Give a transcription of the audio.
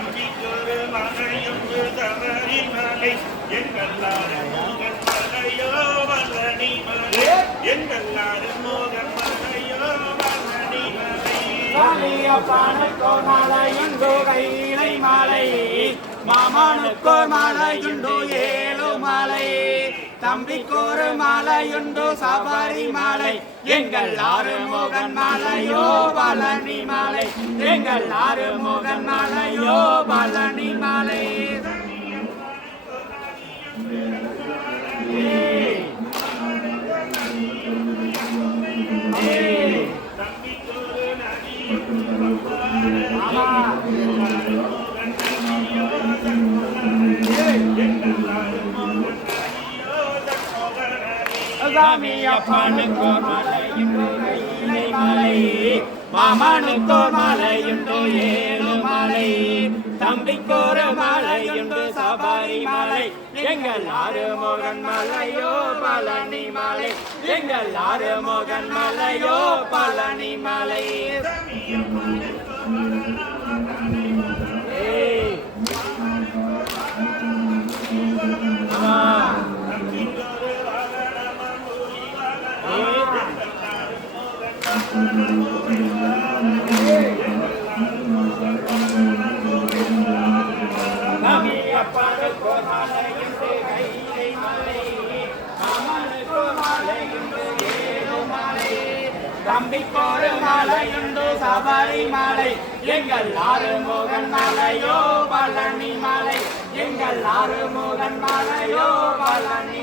நம்பிக்கொரு மனையும் தவறிமலை எங்கள்லாரும் மோகன் மலையோ வல்லனி மலை எங்கள்லாரும் மோகன் மலையோ வல்லனி மலை மலையுண்டோ கையிலை மலை மாமானுக்கோ ஏ தம்பிக்கோரு மாலையுண்டு சபரி மாலை. எங்கள் ஆறு மோகன் மாலையோ பழனி மாலை. எங்கள் ஆறு மோகன் மாலையோ பழனி மாலை. தம்பிக்கொரு நதியும் ஆமா சாமியப்பானுக்கோர் மாலையுண்டு கைலை மாலை மாமனுக்கோர் மாலையுண்டு ஏழு மலை தம்பிக்கோரு மலையுண்டு சபரி மலை எங்கள் ஆறு மோகன் மலையோ பழனி மலை எங்கள் ஆறு மோகன் மலையோ பழனி மலை. தம்பிக்கோரு மாலையுண்டு சபரி மாலை. எங்கள் ஆறு மோகன் மாலையோ பழனி மாலை எங்கள் ஆறு மோகன் மாலையோ பழனி